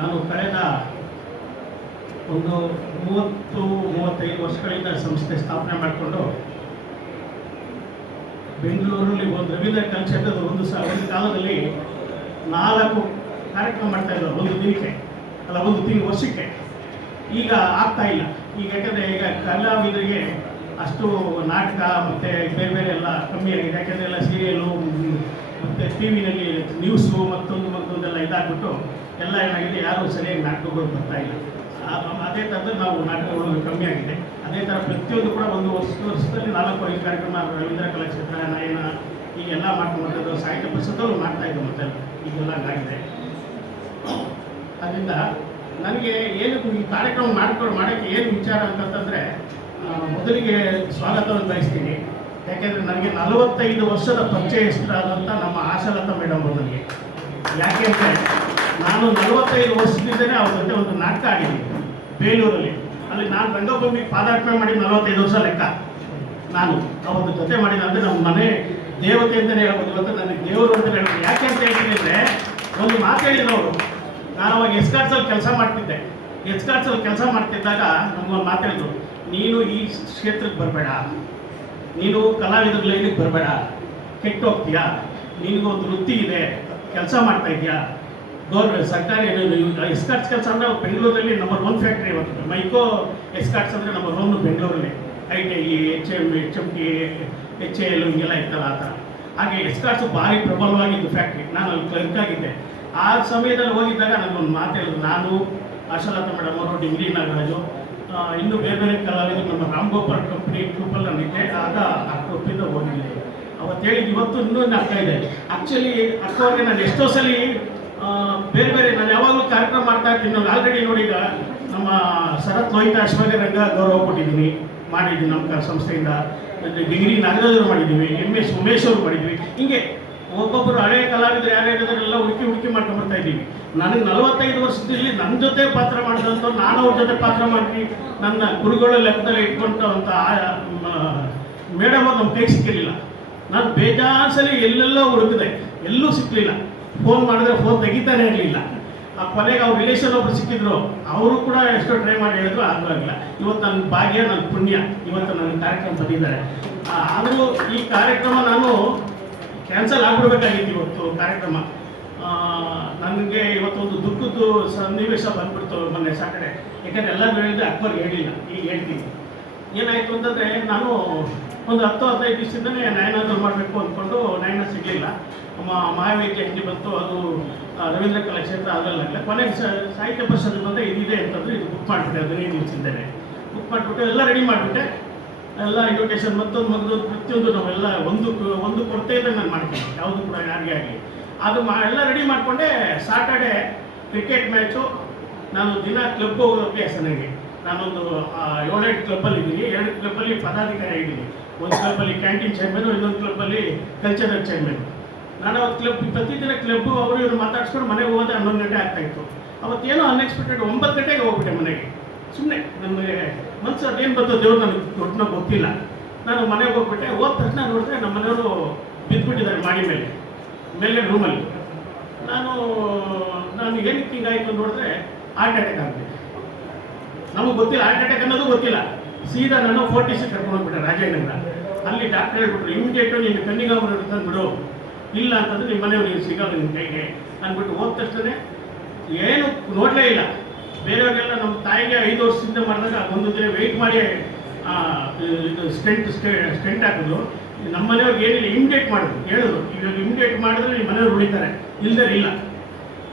ನಾನು ಕಳೆದ ಒಂದು 30-35 ವರ್ಷಗಳಿಂದ ಸಂಸ್ಥೆ ಸ್ಥಾಪನೆ ಮಾಡಿಕೊಂಡು ಬೆಂಗಳೂರಲ್ಲಿ ಒಂದು ರವೀಂದ್ರ ಕಲಾಕ್ಷೇತ್ರದ ಒಂದು ಕಾಲದಲ್ಲಿ 4 ಕಾರ್ಯಕ್ರಮ ಮಾಡ್ತಾ ಇದ್ರು ಒಂದು ದಿನಕ್ಕೆ, ಅಲ್ಲ ಒಂದು ವರ್ಷಕ್ಕೆ. ಈಗ ಆಗ್ತಾ ಇಲ್ಲ. ಈಗ ಯಾಕಂದರೆ ಈಗ ಕಲಾವಿದರಿಗೆ ಅಷ್ಟು ನಾಟಕ ಮತ್ತು ಬೇರೆ ಬೇರೆ ಎಲ್ಲ ಕಮ್ಮಿ ಆಗಿದೆ. ಯಾಕೆಂದರೆ ಎಲ್ಲ ಸೀರಿಯಲು ಮತ್ತು ಟಿ ವಿನಲ್ಲಿ ನ್ಯೂಸು ಮತ್ತೊಂದೆಲ್ಲ ಇದಾಗ್ಬಿಟ್ಟು ಎಲ್ಲ ಏನಾಗಿದೆ, ಯಾರೂ ಸರಿಯಾಗಿ ನಾಟಕಗಳು ಬರ್ತಾ ಇಲ್ಲ. ಅದೇ ಥರದ್ದು ನಾವು ನಾಟಕಗಳು ಕಮ್ಮಿ ಆಗಿದೆ. ಅದೇ ಥರ ಪ್ರತಿಯೊಂದು ಕೂಡ ಒಂದು ವರ್ಷದಲ್ಲಿ 4-5 ಕಾರ್ಯಕ್ರಮ ರವೀಂದ್ರ ಕಲಾಕ್ಷೇತ್ರ, ನಯನ ಈಗೆಲ್ಲ ಮಾಡ್ಕೊಂಡು ಸಾಹಿತ್ಯ ಪರಿಷತ್ತಲ್ಲೂ ಮಾಡ್ತಾಯಿದ್ದು ಮತ್ತೆ ಈಗೆಲ್ಲ ಆಗಿದೆ. ಅದರಿಂದ ನನಗೆ ಏನು ಈ ಕಾರ್ಯಕ್ರಮ ಮಾಡೋಕ್ಕೆ ಏನು ವಿಚಾರ ಅಂತಂತಂದರೆ, ಮೊದಲಿಗೆ ಸ್ವಾಗತವನ್ನು ಬಯಸ್ತೀನಿ. ಯಾಕೆಂದರೆ ನನಗೆ 45 ವರ್ಷದ ಪರಿಚಯಸ್ಥರಾದಂಥ ನಮ್ಮ ಆಶಾಲತಾ ಮೇಡಮ್ ನನಗೆ. ಯಾಕೆಂದರೆ ನಾನು 45 ವರ್ಷದಿಂದಲೇ ಅವ್ರ ಜೊತೆ ಒಂದು ನಾಟಕ ಆಡಿದ್ದೀನಿ ಬೇಲೂರಲ್ಲಿ. ಅಲ್ಲಿ ನಾನು ರಂಗಭೂಮಿಗೆ ಪಾದಾರ್ಪಣೆ ಮಾಡಿ 45 ವರ್ಷ ಲೆಕ್ಕ. ನಾನು ಅವ್ರ ಜೊತೆ ಮಾಡಿದ ಅಂದರೆ ನಮ್ಮ ಮನೆ ದೇವತೆ ಅಂತಲೇ ಹೇಳ್ಬೋದು, ಇವತ್ತು ನನಗೆ ದೇವರು ಅಂತಲೇ ಹೇಳ್ಬೋದು. ಯಾಕೆ ಅಂತ ಹೇಳ್ತೀನಿ ಅಂದರೆ, ಒಂದು ಮಾತು ಹೇಳಿದ್ರು ಅವರು. ನಾನು ಅವಾಗ ಎಸ್ಕಾರ್ಟ್ಸಲ್ಲಿ ಕೆಲಸ ಮಾಡ್ತಿದ್ದೆ. ಎಸ್ಕಾರ್ಟ್ಸಲ್ಲಿ ಕೆಲಸ ಮಾಡ್ತಿದ್ದಾಗ ನಮಗೊಂದು ಮಾತು ಹೇಳಿದ್ರು, ನೀನು ಈ ಕ್ಷೇತ್ರಕ್ಕೆ ಬರಬೇಡ, ನೀನು ಕಲಾವಿದರ ಲೈನಿಗೆ ಬರಬೇಡ, ಕೆಟ್ಟು ಹೋಗ್ತೀಯಾ, ನಿನಗೊಂದು ವೃತ್ತಿ ಇದೆ, ಕೆಲಸ ಮಾಡ್ತಾ ಇದೆಯಾ, ಸರ್ಕಾರಿ ಎಸ್ಕಾರ್ಟ್ಸ್ ಕೆಲಸ ಅಂದರೆ ಬೆಂಗಳೂರಲ್ಲಿ ನಂಬರ್ 1 ಫ್ಯಾಕ್ಟ್ರಿ ಇವತ್ತು. ಮೈಕೋ ಎಸ್ಕಾರ್ಟ್ಸ್ ಅಂದರೆ ನಂಬರ್ 1 ಬೆಂಗಳೂರಲ್ಲಿ. ITI, HMT, HAL ಹಿಂಗೆಲ್ಲ ಇರ್ತಲ್ಲ ಆ ಥರ. ಹಾಗೆ ಎಸ್ಕಾರ್ಟ್ಸು ಭಾರಿ ಪ್ರಬಲವಾಗಿದ್ದು ಫ್ಯಾಕ್ಟ್ರಿ. ನಾನು ಅಲ್ಲಿ ಕ್ಲರ್ಕ್ ಆಗಿದ್ದೆ. ಆ ಸಮಯದಲ್ಲಿ ಹೋಗಿದ್ದಾಗ ನನಗೊಂದು ಮಾತು ಹೇಳಿದ್ರು. ನಾನು, ಆಶಾಲತಾ ಮೇಡಮ್ ಅವರು, ಡಿಂಗ್ರಿ ನಾಗರಾಜು, ಇನ್ನೂ ಬೇರೆ ಬೇರೆ ಕಲಾವಿದರು, ನಮ್ಮ ರಾಮ್ ಗೋಪಾಲ್ ಕಂಪ್ನಿ ಗ್ರೂಪಲ್ಲಿ ನಾನಿದ್ದೆ. ಆಗ ಆ ಗ್ರೂಪಿಂದ ಹೋಗಿದ್ದೆ. ಅವತ್ತು ಹೇಳಿದ್ದು ಇವತ್ತು ಇನ್ನೂ ಆಗ್ತಾ ಇದೆ. ಆ್ಯಕ್ಚುಲಿ ಅಕ್ಕವ್ರಿಗೆ ನಾನು ಎಷ್ಟೋ ಸಲ ಬೇರೆ ಬೇರೆ ನಾನು ಯಾವಾಗಲೂ ಕಾರ್ಯಕ್ರಮ ಮಾಡ್ತಾ ಇರ್ತೀನಿ. ನಾವು ಆಲ್ರೆಡಿ ನೋಡಿ, ಈಗ ನಮ್ಮ ಶರತ್ ಲೋಹಿತ ಐಶ್ವರ್ಯ ರಂಗ ಗೌರವ ಕೊಟ್ಟಿದ್ದೀನಿ, ಮಾಡಿದ್ದೀನಿ ನಮ್ಮ ಸಂಸ್ಥೆಯಿಂದ. ಡಿಂಗ್ರಿ ನಾಗರಾಜರು ಮಾಡಿದ್ದೀವಿ, MS ಉಮೇಶ್ ಅವರು ಮಾಡಿದ್ವಿ. ಹಿಂಗೆ ಒಬ್ಬೊಬ್ಬರು ಹಳೆಯ ಕಲಾವಿದರು ಯಾರು ಹೇಳಿದ್ರೆಲ್ಲ ಹುಡುಕಿ ಮಾಡ್ಕೊಂಡ್ಬರ್ತಾ ಇದ್ದೀವಿ. ನನಗೆ 45 ವರ್ಷದಲ್ಲಿ ನನ್ನ ಜೊತೆ ಪಾತ್ರ ಮಾಡಿದಂಥ, ನಾನು ಅವ್ರ ಜೊತೆ ಪಾತ್ರ ಮಾಡಿ ನನ್ನ ಗುರುಗಳ ಲೆಕ್ಕದಲ್ಲಿ ಇಟ್ಕೊಂಡಂಥ ಮೇಡಮ್ ಅವ್ರು ನಮ್ಮ ಕೈಗೆ ಸಿಕ್ಕಿರಲಿಲ್ಲ. ನಾನು ಬೇಜಾನ್ಸಲಿ ಎಲ್ಲೆಲ್ಲೋ ಹುಡುಕಿದೆ, ಎಲ್ಲೂ ಸಿಕ್ಕಲಿಲ್ಲ. ಫೋನ್ ಮಾಡಿದ್ರೆ ಫೋನ್ ತೆಗಿತಾನೆ ಇರಲಿಲ್ಲ. ಆ ಕೊನೆಗೆ ಅವ್ರ ರಿಲೇಷನ್ ಒಬ್ರು ಸಿಕ್ಕಿದ್ರು, ಅವರು ಕೂಡ ಎಷ್ಟೋ ಟ್ರೈ ಮಾಡಿ ಹೇಳಿದ್ರು, ಆಗಲಿಲ್ಲ. ಇವತ್ತು ನನ್ನ ಭಾಗ್ಯ, ನನ್ನ ಪುಣ್ಯ, ಇವತ್ತು ನನ್ನ ಕಾರ್ಯಕ್ರಮ ಬಂದಿದ್ದಾರೆ. ಆದರೂ ಈ ಕಾರ್ಯಕ್ರಮ ನಾನು ಕ್ಯಾನ್ಸಲ್ ಆಗಿಬಿಡ್ಬೇಕಾಗಿತ್ತು. ಇವತ್ತು ಕಾರ್ಯಕ್ರಮ ನನಗೆ ಇವತ್ತೊಂದು ದುಃಖದ್ದು ಸನ್ನಿವೇಶ ಬಂದ್ಬಿಡ್ತು ಮೊನ್ನೆ ಸಾಟರ್ಡೆ. ಯಾಕಂದರೆ ಎಲ್ಲರೂ ಹೇಳಿದ್ರೆ ಅಕ್ಬರ್ಗೆ ಹೇಳಿಲ್ಲ, ಈಗ ಹೇಳ್ತೀನಿ. ಏನಾಯಿತು ಅಂತಂದರೆ, ನಾನು ಒಂದು 10-15 ದಿವಸದಿಂದಲೇ ನಯನಾದ್ರು ಮಾಡಬೇಕು ಅಂದ್ಕೊಂಡು ನಯನ ಸಿಗಲಿಲ್ಲ. ಮಹಾವೇದ್ಯ ಹಿಂದಿ ಬಂತು, ಅದು ರವೀಂದ್ರ ಕಲಾಕ್ಷೇತ್ರ ಅದರಲ್ಲಾಗಲ್ಲ. ಕೊನೆಗೆ ಸಾಹಿತ್ಯ ಪರಿಷತ್ ಬಂದರೆ ಇದಿದೆ ಅಂತಂದರೆ ಇದು ಬುಕ್ ಮಾಡಿಬಿಟ್ಟೆ. 15 ದಿವಸದಿಂದಲೇ ಬುಕ್ ಮಾಡಿಬಿಟ್ಟು ಎಲ್ಲ ರೆಡಿ ಮಾಡಿಬಿಟ್ಟೆ. ಎಲ್ಲ ಇನ್ವಿಟೇಷನ್ ಮತ್ತೊಂದು ಪ್ರತಿಯೊಂದು ನಾವೆಲ್ಲ ಒಂದು ಕೊರತೆ ಇದೆ ನಾನು ಮಾಡ್ತೀನಿ, ಯಾವುದು ಕೂಡ ಯಾರಿಗೆ ಆಗಲಿ. ಅದು ಎಲ್ಲ ರೆಡಿ ಮಾಡಿಕೊಂಡೆ. Saturday cricket match. ನಾನು ದಿನ ಕ್ಲಬ್ಗೆ ಹೋಗೋ ಅಭ್ಯಾಸ ನನಗೆ. ನಾನೊಂದು 7-8 ಕ್ಲಬ್ಬಲ್ಲಿದ್ದೀನಿ. 2 ಕ್ಲಬ್ಬಲ್ಲಿ ಪದಾಧಿಕಾರಿ ಇದ್ದೀನಿ. ಒಂದು ಕ್ಲಬ್ಬಲ್ಲಿ ಕ್ಯಾಂಟೀನ್ ಚೇರ್ಮನು, ಇನ್ನೊಂದು ಕ್ಲಬ್ಬಲ್ಲಿ ಕಲ್ಚರಲ್ ಚೇರ್ಮನ್. ನಾನು ಅವತ್ತು ಪ್ರತಿದಿನ ಕ್ಲಬ್ಬು ಅವರು ಇವರು ಮಾತಾಡ್ಸ್ಕೊಂಡು ಮನೆಗೆ ಹೋಗೋದೆ 11 ಗಂಟೆ ಆಗ್ತಾಯಿತ್ತು. ಅವತ್ತೇನೋ ಅನ್ಎಕ್ಸ್ಪೆಕ್ಟೆಡ್ 9 ಗಂಟೆಗೆ ಹೋಗ್ಬಿಟ್ಟೆ ಮನೆಗೆ. ಸುಮ್ಮನೆ ನನಗೆ ಮನಸ್ಸು ಅದೇನು ಬಂತು ದೇವ್ರು ನನಗೆ ಒಟ್ಟಿನ ಗೊತ್ತಿಲ್ಲ. ನಾನು ಮನೆಗೆ ಹೋಗ್ಬಿಟ್ಟೆ. ಹೋದ ತಕ್ಷಣ ನೋಡಿದ್ರೆ ನಮ್ಮ ಮನೆಯವರು ಬಿದ್ದುಬಿಟ್ಟಿದ್ದಾರೆ ಮಾಡಿ ಮೇಲೆ ರೂಮಲ್ಲಿ. ನಾನು ಏನಕ್ಕೆ ಹಿಂಗಾಯಿತು ನೋಡಿದ್ರೆ ಹಾರ್ಟ್ ಅಟ್ಯಾಕ್ ಆಗಿದೆ. ನಮಗೆ ಗೊತ್ತಿಲ್ಲ, ಹಾರ್ಟ್ ಅಟ್ಯಾಕ್ ಅನ್ನೋದು ಗೊತ್ತಿಲ್ಲ. ಸೀದಾ ನಾನು 40 ಕರ್ಕೊಂಡು ಹೋಗ್ಬಿಟ್ಟೆ ರಾಜೇಂದ್ರ. ಅಲ್ಲಿ ಡಾಕ್ಟರ್ ಹೇಳ್ಬಿಟ್ರು, ಇಮಿಡಿಯೇಟು ನೀನು ಕಣ್ಣಿಗಾಮರ ತಂದುಬಿಡು, ಇಲ್ಲ ಅಂತಂದರೆ ನಿಮ್ಮ ಮನೆಯವ್ರಿಗೆ ಸಿಗೋದು ನಿಮ್ಮ ಕೈಗೆ ಅಂದ್ಬಿಟ್ಟು. ಹೋದ ತಕ್ಷಣ ಏನು ನೋಡಲೇ ಇಲ್ಲ. ಬೇರೆಯವರೆಲ್ಲ ನಮ್ಮ ತಾಯಿಗೆ 5 ವರ್ಷದಿಂದ ಮಾಡಿದಾಗ ಒಂದು ದಿನ ವೆಯ್ಟ್ ಮಾಡಿ ಇದು ಸ್ಟೆಂಟ್ ಹಾಕಿದ್ರು. ನಮ್ಮ ಮನೆಯವ್ರಿಗೆ ಏನಿಲ್ಲ, ಇಮಿಡಿಯೇಟ್ ಮಾಡಿದ್ರು. ಹೇಳಿದ್ರು, ಇವಾಗ ಇಮಿಡಿಯೇಟ್ ಮಾಡಿದ್ರೆ ನಿಮ್ಮ ಮನೆಯವ್ರು ಉಳಿತಾರೆ, ಇಲ್ಲದೇ ಇಲ್ಲ,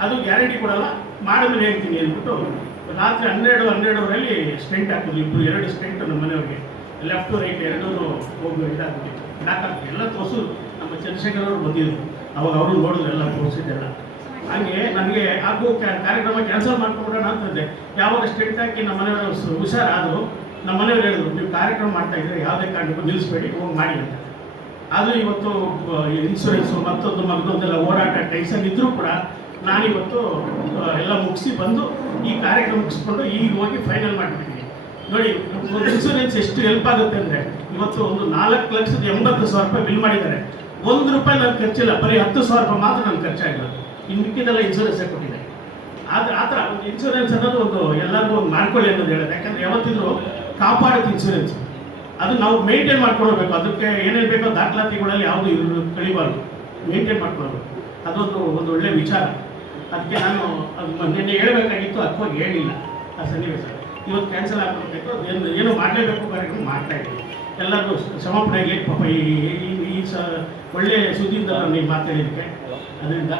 ಅದು ಗ್ಯಾರಂಟಿ ಕೊಡಲ್ಲ, ಮಾಡಿದ್ರೆ ಹೇಳ್ತೀನಿ ಅಂದ್ಬಿಟ್ಟು ರಾತ್ರಿ 12-12ವರೆಯಲ್ಲಿ ಸ್ಟೆಂಟ್ ಹಾಕಿದ್ರು. 2 ಸ್ಟೆಂಟ್ ನಮ್ಮ ಮನೆಯವ್ರಿಗೆ, ಲೆಫ್ಟು ರೈಟ್ ಎರಡೂ ಹೋಗಿ ಇದಾಗ್ಬಿಟ್ಟು ಡಾಕ್ಟರ್ ಎಲ್ಲ ತೋರಿಸು. ನಮ್ಮ ಚಂದ್ರಶೇಖರ್ ಅವರು ಬಂದಿದ್ರು, ಅವಾಗ ಅವರು ನೋಡಿದ್ರು, ಎಲ್ಲ ತೋರಿಸಿದ್ದೆಲ್ಲ. ಹಾಗೆ ನನಗೆ ಹಾಗೂ ಕಾರ್ಯಕ್ರಮ ಕ್ಯಾನ್ಸಲ್ ಮಾಡ್ಕೊಂಡ್ಬಿಡೋಣ ಅಂತಂದೆ. ಯಾವಾಗ ಸ್ಟೆಂಟ್ ಹಾಕಿ ನಮ್ಮ ಮನೆಯವರು ಹುಷಾರಾದರು, ನಮ್ಮ ಮನೆಯವ್ರು ಹೇಳಿದ್ರು, ನೀವು ಕಾರ್ಯಕ್ರಮ ಮಾಡ್ತಾಯಿದ್ರೆ ಯಾವುದೇ ಕಾರಣಕ್ಕೂ ನಿಲ್ಲಿಸ್ಬೇಡಿ, ಹೋಗಿ ಮಾಡಿ ಅಂತ. ಅದು ಇವತ್ತು ಇನ್ಶೂರೆನ್ಸು ಮತ್ತೊಂದೆಲ್ಲ ಓಡಾಟ ಟೆನ್ಷನ್ ಇದ್ದರೂ ಕೂಡ ನಾನಿವತ್ತು ಎಲ್ಲ ಮುಗಿಸಿ ಬಂದು ಈ ಕಾರ್ಯಕ್ರಮ ಮುಗಿಸ್ಕೊಂಡು ಈಗ ಹೋಗಿ ಫೈನಲ್ ಮಾಡಿಬಿಟ್ಟಿದ್ದೀನಿ. ನೋಡಿ, ಒಂದು ಇನ್ಶೂರೆನ್ಸ್ ಎಷ್ಟು ಹೆಲ್ಪ್ ಆಗುತ್ತೆ ಅಂದರೆ, ಇವತ್ತು ಒಂದು 4,80,000 ಬಿಲ್ ಮಾಡಿದ್ದಾರೆ. ₹1 ನನ್ನ ಖರ್ಚಿಲ್ಲ, ಬರೀ 10,000 ಮಾತ್ರ ನನ್ನ ಖರ್ಚಾಗಿರೋದು. ಇನ್ನು ಮಿಕ್ಕಿದೆಲ್ಲ ಇನ್ಶೂರೆನ್ಸೇ ಕೊಟ್ಟಿದೆ. ಆದರೆ ಆ ಥರ ಒಂದು ಇನ್ಶೂರೆನ್ಸ್ ಅನ್ನೋದು ಒಂದು ಎಲ್ಲರಿಗೂ ಒಂದು ಮಾಡ್ಕೊಳ್ಳಿ ಅನ್ನೋದು ಹೇಳೋದು. ಯಾಕಂದರೆ ಯಾವತ್ತಿದ್ರು ಕಾಪಾಡೋದು ಇನ್ಶೂರೆನ್ಸ್, ಅದು ನಾವು ಮೇಂಟೈನ್ ಮಾಡ್ಕೊಳ್ಬೇಕು. ಅದಕ್ಕೆ ಏನೇನು ಬೇಕೋ ದಾಖಲಾತಿಗಳಲ್ಲಿ ಯಾವುದು ಕಳಿಬಾರ್ದು, ಮೇಂಟೈನ್ ಮಾಡ್ಕೊಳ್ಬೇಕು. ಅದೊಂದು ಒಳ್ಳೆಯ ವಿಚಾರ. ಅದಕ್ಕೆ ನಾನು ಅದು ನಿನ್ನೆ ಹೇಳಬೇಕಾಗಿತ್ತು, ಅಥವಾ ಹೇಳಿಲ್ಲ ಆ ಸನ್ನಿವೇಶ. ಇವತ್ತು ಕ್ಯಾನ್ಸಲ್ ಆಗಬೇಕು, ಏನು ಮಾಡಲೇಬೇಕು ಕಾರ್ಯಕ್ರಮ ಮಾಡ್ತಾ ಇದ್ದೀವಿ. ಎಲ್ಲರಿಗೂ ಕ್ಷಮಾಪಣೆ ಆಗಲಿ. ಪಾಪ ಈ ಒಳ್ಳೆಯ ಸುದ್ದಿಯಿಂದ ನೀವು ಮಾತಾಡಿದ್ದಕ್ಕೆ ಅದರಿಂದ.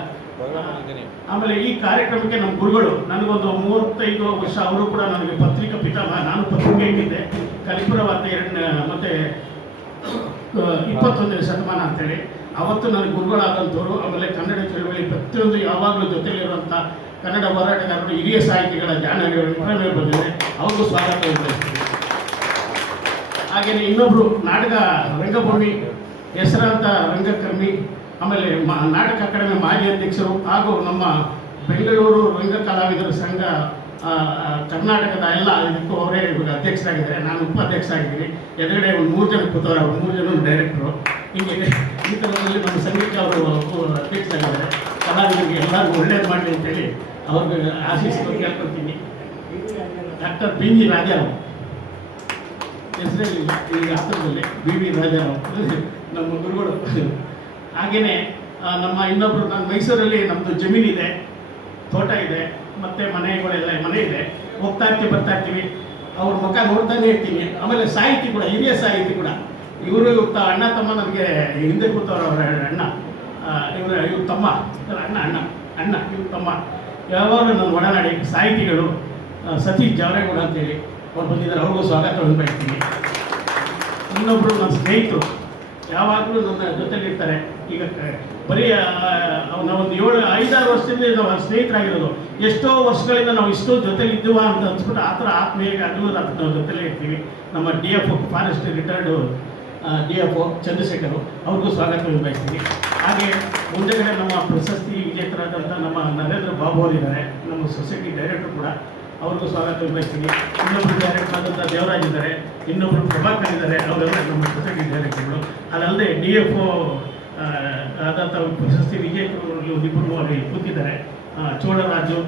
ಆಮೇಲೆ ಈ ಕಾರ್ಯಕ್ರಮಕ್ಕೆ ನಮ್ಮ ಗುರುಗಳು ನನಗೊಂದು 35 ವರ್ಷ, ಅವರು ಕೂಡ ನನಗೆ ಪತ್ರಿಕಾ ಪಿತಾಮಹ. ನಾನು ಪತ್ರಿಕೆ ಇಟ್ಟಿದ್ದೆ, ಕಲಿಪುರ ವಾರ್ತೆ ಮತ್ತು 21ನೇ ಶತಮಾನ ಅಂತೇಳಿ. ಅವತ್ತು ನನಗೆ ಗುರುಗಳಾದಂಥವ್ರು. ಆಮೇಲೆ ಕನ್ನಡ ಚಳವಳಿ ಪ್ರತಿಯೊಂದು ಯಾವಾಗಲೂ ಜೊತೆಲಿರುವಂಥ ಕನ್ನಡ ಹೋರಾಟಗಾರರು, ಹಿರಿಯ ಸಾಹಿತಿಗಳ ಜಾಣಗಳು ಬಂದಿದೆ, ಅವ್ರಿಗೂ ಸ್ವಾಗತ ಬಯಸ್ತೀನಿ. ಹಾಗೆಯೇ ಇನ್ನೊಬ್ಬರು ನಾಟಕ ರಂಗಭೂಮಿ ಹೆಸರಾಂತ ರಂಗಕರ್ಮಿ, ಆಮೇಲೆ ನಾಟಕ ಅಕಾಡೆಮಿ ಮಾಜಿ ಅಧ್ಯಕ್ಷರು, ಹಾಗೂ ನಮ್ಮ ಬೆಂಗಳೂರು ರಂಗ ಕಲಾವಿದರ ಸಂಘ ಕರ್ನಾಟಕದ ಎಲ್ಲ ಇದಕ್ಕೂ ಅವರೇ ಇವಾಗ ಅಧ್ಯಕ್ಷರಾಗಿದ್ದಾರೆ. ನಾನು ಉಪಾಧ್ಯಕ್ಷ ಆಗಿದ್ದೀನಿ. ಎದುರುಗಡೆ ಒಂದು 3 ಜನ ಕೂತವ್ರು, ಅವ್ರು 3 ಜನ ಡೈರೆಕ್ಟ್ರು. ಹೀಗೆ ಈ ಥರದಲ್ಲಿ ನಮ್ಮ ಸಂಘಕ್ಕೆ ಅವರು ಅಧ್ಯಕ್ಷರಾಗಿದ್ದಾರೆ. ಕಲಾವಿದರಿಗೆ ಎಲ್ಲರಿಗೂ ಒಳ್ಳೇದು ಮಾಡಲಿ ಅಂತೇಳಿ ಅವ್ರಿಗೆ ಆಶೀಸ್ಸು ಕೇಳ್ಕೊಳ್ತೀನಿ. Doctor BV. ರಾಜಾರಾವ್ ಹೆಸರಲ್ಲಿ ಈ ಆತರದಲ್ಲಿ ಬಿ.ವಿ. ರಾಜಾರಾವ್ ನಮ್ಮ ಗುರುಗಳು. ಹಾಗೆಯೇ ನಮ್ಮ ಇನ್ನೊಬ್ಬರು, ನಾನು ಮೈಸೂರಲ್ಲಿ ನಮ್ಮದು ಜಮೀನಿದೆ, ತೋಟ ಇದೆ, ಮತ್ತು ಮನೆಗಳೆಲ್ಲ ಮನೆ ಇದೆ. ಹೋಗ್ತಾ ಇರ್ತೀವಿ, ಬರ್ತಾ ಇರ್ತೀವಿ, ಅವ್ರ ಮುಖ ನೋಡ್ತಾನೆ ಇರ್ತೀನಿ. ಆಮೇಲೆ ಸಾಹಿತಿ ಕೂಡ, ಹಿರಿಯ ಸಾಹಿತಿ ಕೂಡ. ಇವರು ಅಣ್ಣ ತಮ್ಮ, ನನಗೆ ಹಿಂದೆ ಕೂತವ್ರು ಅವರ ಅಣ್ಣ, ಇವ್ರ ತಮ್ಮ, ಅಣ್ಣ ಇವ್ರ ತಮ್ಮ. ಯಾವಾಗಲೂ ನನ್ನ ಒಡನಾಡಿ ಸಾಹಿತಿಗಳು ಸತೀಶ್ ಜಾವರೇಗೌಡ ಅಂತೇಳಿ ಅವ್ರು ಬಂದಿದ್ದಾರೆ, ಅವ್ರಿಗೂ ಸ್ವಾಗತವನ್ನು ಬಯಸ್ತೀನಿ. ಇನ್ನೊಬ್ಬರು ನನ್ನ ಸ್ನೇಹಿತರು, ಯಾವಾಗಲೂ ನನ್ನ ಜೊತೆಲಿರ್ತಾರೆ. ಈಗ ಬರೀ ನಾವೊಂದು 5-6 ವರ್ಷದಿಂದ ನಾವು ಸ್ನೇಹಿತರಾಗಿರೋದು. ಎಷ್ಟೋ ವರ್ಷಗಳಿಂದ ನಾವು ಇಷ್ಟೋ ಜೊತೆಲಿದ್ದೀವ ಅಂತ ಅನ್ಸ್ಬಿಟ್ಟು ಆ ಥರ ಆತ್ಮೀಯಾಗಿ ಅಲ್ಲೂ ನಾವು ಜೊತೆಲೇ ಇರ್ತೀವಿ. ನಮ್ಮ DFO, forest retired DFO Chandrashekhar, ಅವ್ರಿಗೂ ಸ್ವಾಗತವನ್ನು ಬಯಸ್ತೀನಿ. ಹಾಗೆ ಮುಂದೆಗಡೆ ನಮ್ಮ ಪ್ರಶಸ್ತಿ ವಿಜೇತರಾದಂಥ ನಮ್ಮ ನರೇಂದ್ರ ಬಾಬು ಅವರಿದ್ದಾರೆ, ನಮ್ಮ ಸೊಸೈಟಿ ಡೈರೆಕ್ಟರ್ ಕೂಡ, ಅವ್ರಿಗೂ ಸ್ವಾಗತ ಬಯಸ್ತೀನಿ. ಇನ್ನೊಬ್ಬರು ಡೈರೆಕ್ಟರ್ ಆದಂಥ ದೇವರಾಜ್ ಇದ್ದಾರೆ, ಇನ್ನೊಬ್ಬರು ಪ್ರಭಾಕರ್ ಇದ್ದಾರೆ, ಅವರೆಲ್ಲ ನಮ್ಮ ಸೊಸೈಟಿ ಡೈರೆಕ್ಟರ್ಗಳು. ಅದಲ್ಲದೆ DFO ಆದಂಥ ಪ್ರಶಸ್ತಿ ವಿಜೇತರು ಇಬ್ಬರು ಅಲ್ಲಿ ಕೂತಿದ್ದಾರೆ, ಚೋಳರಾಜು,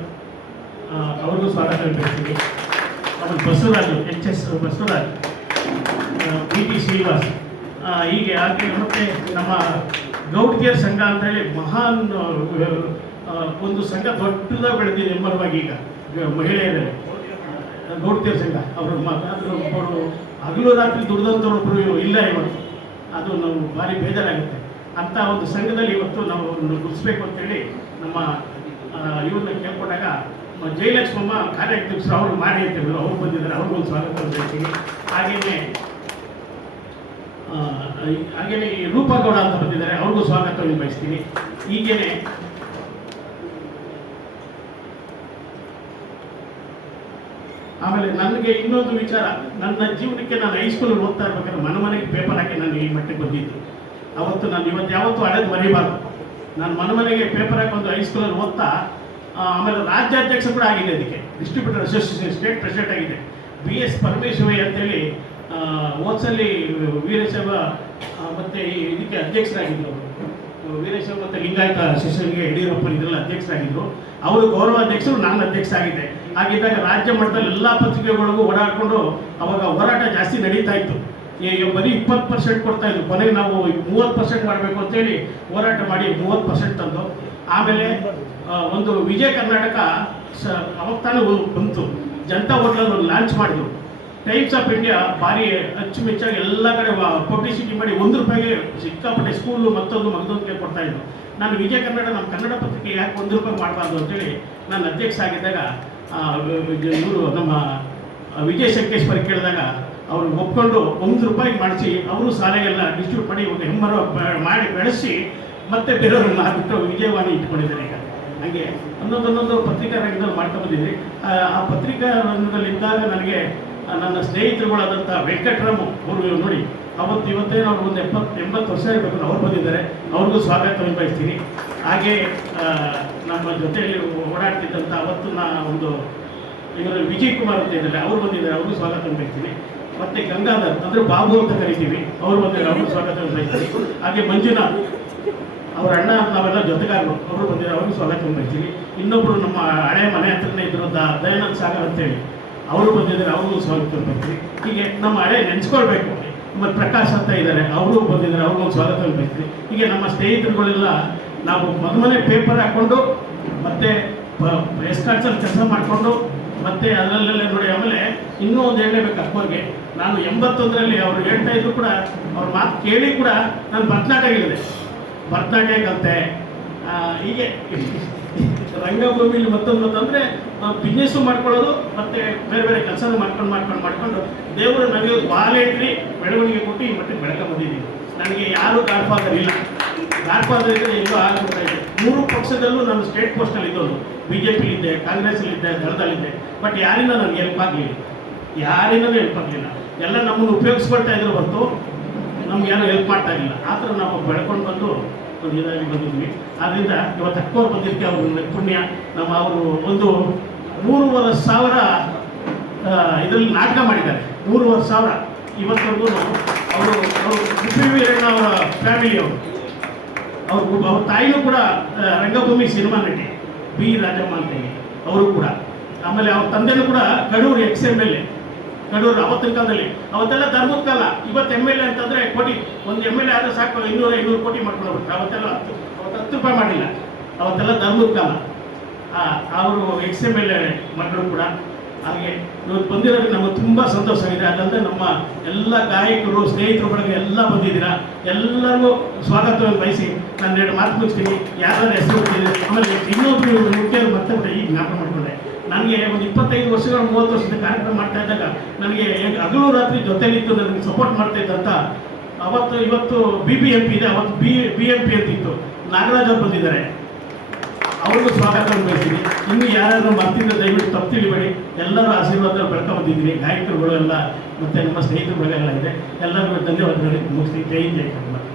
ಅವ್ರಿಗೂ ಸ್ವಾಗತ ಬಯಸ್ತೀನಿ. ಆಮೇಲೆ ಬಸವರಾಜು, HS ಬಸವರಾಜ್, PT ಶ್ರೀನಿವಾಸ್, ಹೀಗೆ ಹಾಗೆ. ಮತ್ತು ನಮ್ಮ ಗೌಡ್ಗೆರ್ ಸಂಘ ಅಂತೇಳಿ ಮಹಾನ್ ಒಂದು ಸಂಘ ದೊಡ್ಡದಾಗಿ ಬೆಳೆದಿದೆ ಎಮ್ಮರವಾಗಿ. ಈಗ ಮಹಿಳೆಯರಲ್ಲಿ ಗೌಡ್ಗೆರ್ ಸಂಘ ಅವರು ಹಗಲು ರಾತ್ರಿ ದುಡ್ದಂಥವ್ರೊಬ್ಬರು ಇಲ್ಲ ಇವತ್ತು. ಅದು ನಾವು ಭಾರಿ ಬೇಜಾರಾಗುತ್ತೆ. ಅಂಥ ಒಂದು ಸಂಘದಲ್ಲಿ ಇವತ್ತು ನಾವು ಗುರುತಿಸ್ಬೇಕು ಅಂತೇಳಿ ನಮ್ಮ ಇವ್ರನ್ನ ಕೇಳ್ಕೊಂಡಾಗ ಜಯಲಕ್ಷ್ಮಮ್ಮ ಕಾರ್ಯಾಧ್ಯಕ್ಷರು ಅವರು ಮಾಡಿ ಅಂತ ಹೇಳಿದ್ರು. ಅವ್ರು ಬಂದಿದ್ದಾರೆ, ಅವ್ರಿಗೊಂದು ಸ್ವಾಗತ ಬಯಸ್ತೀನಿ. ಹಾಗೇನೆ ರೂಪಗೌಡ ಅಂತ ಬಂದಿದ್ದಾರೆ, ಅವ್ರಿಗೂ ಸ್ವಾಗತವನ್ನು ಬಯಸ್ತೀನಿ. ಹೀಗೇನೆ ಆಮೇಲೆ ನನಗೆ ಇನ್ನೊಂದು ವಿಚಾರ, ನನ್ನ ಜೀವನಕ್ಕೆ ನಾನು ಹೈಸ್ಕೂಲಲ್ಲಿ ಓದ್ತಾ ಇರ್ಬೇಕಾದ್ರೆ ಮನೆಗೆ ಪೇಪರ್ ಹಾಕಿ ನಾನು ಈ ಮಟ್ಟಿಗೆ ಬಂದಿದ್ದು. ಅವತ್ತು ನಾನು ಇವತ್ತು ಯಾವತ್ತೂ ಹಳೇದು ಮರಿಬಾರ್ದು. ನಾನು ಮನೆಗೆ ಪೇಪರ್ ಹಾಕಿ ಒಂದು ಹೈಸ್ಕೂಲಲ್ಲಿ ಓದ್ತಾ, ಆಮೇಲೆ ರಾಜ್ಯಾಧ್ಯಕ್ಷ ಕೂಡ ಆಗಿದೆ, ಅದಕ್ಕೆ ಡಿಸ್ಟ್ರಿಬ್ಯೂಟರ್ ಅಸೋಸಿಯೇಷನ್ ಸ್ಟೇಟ್ ಪ್ರೆಸಿಡೆಂಟ್ ಆಗಿದೆ. BS ಪರಮೇಶ್ವರಿ ಅಂತೇಳಿ ಓದ್ಸಲ್ಲಿ ವೀರಶೈವ ಮತ್ತು ಇದಕ್ಕೆ ಅಧ್ಯಕ್ಷರಾಗಿದ್ದರು. ವೀರಶೈವ ಮತ್ತು ಲಿಂಗಾಯತ ಸೆಷನ್ಗೆ ಯಡಿಯೂರಪ್ಪ ಇದೆಲ್ಲ ಅಧ್ಯಕ್ಷರಾಗಿದ್ದರು. ಅವರು ಗೌರವಾಧ್ಯಕ್ಷರು, ನಾನು ಅಧ್ಯಕ್ಷ ಆಗಿದ್ದೆ. ಹಾಗಿದ್ದಾಗ ರಾಜ್ಯ ಮಟ್ಟದಲ್ಲಿ ಎಲ್ಲ ಪತ್ರಿಕೆಗಳಿಗೂ ಓಡಾಡಿಕೊಂಡು ಅವಾಗ ಹೋರಾಟ ಜಾಸ್ತಿ ನಡೀತಾ ಇತ್ತು. ಬರೀ 20% ಕೊಡ್ತಾಯಿದ್ರು. ಕೊನೆಗೆ ನಾವು 30% ಮಾಡಬೇಕು ಅಂತೇಳಿ ಹೋರಾಟ ಮಾಡಿ 30% ತಂದು, ಆಮೇಲೆ ಒಂದು ವಿಜಯ ಕರ್ನಾಟಕ ಅವಾಗ ತಾನೇ ಬಂತು. ಜನತಾ ಹೋಟ್ಲಲ್ಲಿ ಒಂದು ಲಾಂಚ್ ಮಾಡಿದ್ರು. ಟೈಮ್ಸ್ ಆಫ್ ಇಂಡಿಯಾ ಭಾರಿ ಅಚ್ಚುಮೆಚ್ಚಾಗಿ ಎಲ್ಲ ಕಡೆ ಪಬ್ಲಿಸಿಟಿ ಮಾಡಿ ₹1 ಸಿಕ್ಕಾಪಟ್ಟೆ ಸ್ಕೂಲು ಮತ್ತೊಂದು ಮಗದೊಂದಿಗೆ ಕೊಡ್ತಾಯಿದ್ರು. ನಾನು ವಿಜಯ ಕನ್ನಡ, ನಮ್ಮ ಕನ್ನಡ ಪತ್ರಿಕೆ ಯಾಕೆ ₹1 ಮಾಡಬಾರ್ದು ಅಂತೇಳಿ ನಾನು ಅಧ್ಯಕ್ಷ ಆಗಿದ್ದಾಗ ಇವರು ನಮ್ಮ ವಿಜಯ ಸಂಕೇಶ್ವರಿ ಕೇಳಿದಾಗ ಅವರು ಒಪ್ಕೊಂಡು ₹1 ಮಾಡಿಸಿ ಅವರು ಶಾಲೆಗೆಲ್ಲ ಡಿಸ್ಟ್ರಿಬ್ಯೂಟ್ ಮಾಡಿ ಒಂದು ಹೆಮ್ಮರ ಮಾಡಿ ಬೆಳೆಸಿ ಮತ್ತೆ ಬೇರೆಯವ್ರಿಗೆ ಮಾರ್ಬಿಟ್ಟು ವಿಜಯವಾಣಿ ಇಟ್ಕೊಂಡಿದ್ದಾರೆ. ಈಗ ಹಾಗೆ ಒಂದೊಂದು ಪತ್ರಿಕಾ ರಂಗದಲ್ಲಿ ಮಾಡ್ಕೊಂಡ್ಬಂದಿದ್ವಿ. ಆ ಪತ್ರಿಕಾ ರಂಗದಲ್ಲಿದ್ದಾಗ ನನಗೆ ನನ್ನ ಸ್ನೇಹಿತರುಗಳಾದಂಥ ವೆಂಕಟರಾಮು ಅವರು ನೋಡಿ, ಇವತ್ತೇನು ಅವ್ರು ಒಂದು 70-80 ವರ್ಷ ಇರಬೇಕು, ಅವ್ರು ಬಂದಿದ್ದಾರೆ, ಅವ್ರಿಗೂ ಸ್ವಾಗತವನ್ನು ಬಯಸ್ತೀನಿ. ಹಾಗೆ ನಮ್ಮ ಜೊತೆಯಲ್ಲಿ ಓಡಾಡ್ತಿದ್ದಂಥ ಅವತ್ತು ಒಂದು ಇವರಲ್ಲಿ ವಿಜಯ್ ಕುಮಾರ್ ಅಂತ ಇದ್ದಾರೆ, ಅವ್ರು ಬಂದಿದ್ದಾರೆ, ಅವ್ರಿಗೂ ಸ್ವಾಗತವನ್ನು ಬಯಸ್ತೀನಿ. ಮತ್ತು ಗಂಗಾಧರ್ ಅಂದರೆ ಬಾಬು ಅಂತ ಕರಿತೀವಿ, ಅವ್ರು ಬಂದಿದ್ದಾರೆ, ಅವ್ರಿಗೂ ಸ್ವಾಗತವನ್ನು ಬಯಸ್ತೀನಿ. ಹಾಗೆ ಮಂಜುನಾಥ್ ಅವ್ರ ಅಣ್ಣ ನಾವೆಲ್ಲ ಜೊತೆಗಾರರು, ಅವರು ಬಂದಿದ್ದಾರೆ, ಅವ್ರಿಗೆ ಸ್ವಾಗತ ಬಯಸ್ತೀವಿ. ಇನ್ನೊಬ್ಬರು ನಮ್ಮ ಹಳೆ ಮನೆ ಹತ್ರನೇ ಇದ್ರು ದಯಾನಂದ್ ಸಾಗರ್ ಅಂತೇಳಿ, ಅವರು ಬಂದಿದ್ದಾರೆ, ಅವ್ರಿಗೂ ಸ್ವಾಗತ ಬಯಸ್ತೀವಿ. ಹೀಗೆ ನಮ್ಮ ಹಳೆ ನೆನೆಸ್ಕೊಳ್ಬೇಕು. ಮತ್ತು ಪ್ರಕಾಶ್ ಅಂತ ಇದ್ದಾರೆ, ಅವರು ಬಂದಿದ್ದಾರೆ, ಅವ್ರಿಗೂ ಸ್ವಾಗತ ಬಯಸ್ತೀವಿ. ಹೀಗೆ ನಮ್ಮ ಸ್ನೇಹಿತರುಗಳೆಲ್ಲ ನಾವು ಮನೆ ಪೇಪರ್ ಹಾಕ್ಕೊಂಡು ಮತ್ತೆ ಎಸ್ಕಾರ್ಟ್ಸಲ್ಲಿ ಕೆಲಸ ಮಾಡಿಕೊಂಡು ಮತ್ತೆ ಅದರಲ್ಲೆಲ್ಲ ನೋಡಿ. ಆಮೇಲೆ ಇನ್ನೂ ಒಂದು ಹೇಳಲೇಬೇಕು ಅಕ್ಕೋರಿಗೆ, ನಾನು 81ರಲ್ಲಿ ಅವ್ರು ಹೇಳ್ತಾ ಇದ್ರು ಕೂಡ, ಅವ್ರ ಮಾತು ಕೇಳಿ ಕೂಡ ನಾನು ಭರತನಾಟ್ಯ ಕಲಿತೆ. ಹೀಗೆ ರಂಗಭೂಮಿಲಿ ಮತ್ತೊಂದು ಬಿಸ್ನೆಸ್ಸು ಮಾಡ್ಕೊಳ್ಳೋದು ಮತ್ತು ಬೇರೆ ಬೇರೆ ಕೆಲಸನೂ ಮಾಡ್ಕೊಂಡು ದೇವರು ನನಗೆ ವಾಲೇಟ್ರಿ ಬೆಳವಣಿಗೆ ಕೊಟ್ಟು ಈ ಮಟ್ಟಿಗೆ ಬೆಳ್ಕೊಂಬಂದಿದ್ದೀನಿ. ನನಗೆ ಯಾರೂ ಗಾಡ್ಫಾದರ್ ಇಲ್ಲ. ಗಾಡ್ಫಾದರ್ ಇದ್ದರೆ ಎಲ್ಲೋ ಆಗ್ತಾ ಇದೆ. 3 ಪಕ್ಷದಲ್ಲೂ ನಾನು ಸ್ಟೇಟ್ ಪೋಸ್ಟಲ್ಲಿ ಇದ್ದೋದು, BJP ಇದ್ದೆ, ಕಾಂಗ್ರೆಸ್ಸಲ್ಲಿದ್ದೆ, ದಳದಲ್ಲಿದ್ದೆ. ಬಟ್ ಯಾರಿಂದ ನನಗೆ ಹೆಲ್ಪ್ ಆಗಲಿಲ್ಲ, ಯಾರಿಂದಲೂ ಹೆಲ್ಪ್ ಆಗಲಿಲ್ಲ. ಎಲ್ಲ ನಮ್ಮನ್ನು ಉಪಯೋಗಿಸ್ಕೊಳ್ತಾ ಇದ್ರು ಹೊರತು ನಮ್ಗೆ ಯಾರು ಹೆಲ್ಪ್ ಮಾಡ್ತಾ ಇರಲಿಲ್ಲ. ಆ ಥರ ನಾವು ಬೆಳ್ಕೊಂಡು ಬಂದು ಒಂದು ಇದಾಗಿ ಬಂದಿದ್ವಿ. ಆದ್ದರಿಂದ ಇವತ್ತು ಅಕ್ಕೋರು ಬಂದಿದ್ದಕ್ಕೆ ಅವ್ರ ಪುಣ್ಯ. ಅವರು ಒಂದು 3,500 ಇದರಲ್ಲಿ ನಾಟಕ ಮಾಡಿದ್ದಾರೆ. 3,500 ಇವತ್ತವರೆಗೂ ಅವರು ಉಪಿ ವೀರಣ್ಣ ಅವರ ಫ್ಯಾಮಿಲಿಯವರು, ಅವ್ರ ತಾಯಿನೂ ಕೂಡ ರಂಗಭೂಮಿ ಸಿನಿಮಾ ನಟಿ ಬಿ ರಾಜಮ್ಮ ಅಂತೇಳಿ ಅವರು ಕೂಡ. ಆಮೇಲೆ ಅವ್ರ ತಂದೆನೂ ಕೂಡ ಕಡೂರು XMLA, ಕಡೂರು ಅವತ್ತಿನ ಕಾಲದಲ್ಲಿ. ಅವತ್ತೆಲ್ಲ ಧರ್ಮದ ಕಾಲ. ಇವತ್ತು MLA ಅಂತಂದರೆ ಕೋಟಿ, ಒಂದು MLA ಆದರೆ ಸಾಕು 200-500 ಕೋಟಿ ಮಾಡ್ಕೊಂಡು. ಅವತ್ತು 10 ರೂಪಾಯಿ ಮಾಡಿಲ್ಲ. ಅವತ್ತೆಲ್ಲ ಧರ್ಮದ ಕಾಲ. ಅವರು XMLA ಮಕ್ಕಳು ಕೂಡ. ಹಾಗೆ ಇವತ್ತು ಬಂದಿರೋರಿಗೆ ನಮಗೆ ತುಂಬ ಸಂತೋಷವಿದೆ. ಅದಲ್ಲದೆ ನಮ್ಮ ಎಲ್ಲ ಗಾಯಕರು, ಸ್ನೇಹಿತರು ಬಳಗ ಎಲ್ಲ ಬಂದಿದ್ದೀರಾ. ಎಲ್ಲರಿಗೂ ಸ್ವಾಗತವನ್ನು ಬಯಸಿ ನಾನು 2 ಮಾತು ಮುಗಿಸ್ತೀನಿ. ಯಾರ್ಯಾರು ಹೆಸರು ಬರ್ತಿದೆ. ಆಮೇಲೆ ಇನ್ನೊಬ್ರು ಮುಖ್ಯ ಮತ್ತೆ ಈಗ ಜ್ಞಾಪಕ ಮಾಡಿಕೊಂಡೆ. ನನಗೆ ಒಂದು 25 ವರ್ಷಗಳ 30 ವರ್ಷದ ಕಾರ್ಯಕ್ರಮ ಮಾಡ್ತಾ ಇದ್ದಾಗ ನನಗೆ ಹಗಲು ರಾತ್ರಿ ಜೊತೆಲಿದ್ದು ನನಗೆ ಸಪೋರ್ಟ್ ಮಾಡ್ತಾ ಇದ್ದಂಥ ಇವತ್ತು BBMP ಇದೆ, ಅವತ್ತು BMP ಅಂತಿತ್ತು. ನಾಗರಾಜ್ ಅವ್ರು ಬಂದಿದ್ದಾರೆ, ಅವ್ರಿಗೂ ಸ್ವಾಗತವನ್ನು ಬಯಸ್ತೀನಿ. ಇನ್ನು ಯಾರಾದರೂ ಮರ್ತಿದ್ರೆ ದಯವಿಟ್ಟು ತಪ್ಪು ತಿಳಿಬೇಡಿ. ಎಲ್ಲರೂ ಆಶೀರ್ವಾದ ಬೆಳ್ಕೊಂಬಂದಿದ್ದೀನಿ. ಗಾಯಕರುಗಳು ಎಲ್ಲ ಮತ್ತು ನಮ್ಮ ಸ್ನೇಹಿತರುಗಳೆಲ್ಲ ಇದೆ. ಎಲ್ಲರಿಗೂ ಧನ್ಯವಾದಗಳು ಮುಗಿಸ್ತೀನಿ. ಜೈ ಹಿಂದ್, ಜೈ ಕರ್ನಾಟಕ.